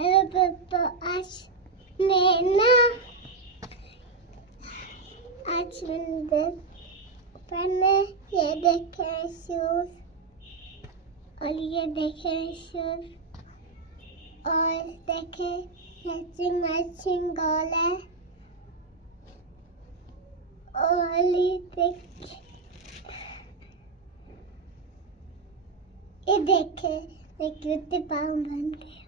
Hello पापा, आज मैंने मैंने ये देखे शूज और ये देखे शूज और देखे मैचिंग मैचिंग गॉल और ये देखे मैं क्यूटी पाँव बन गया।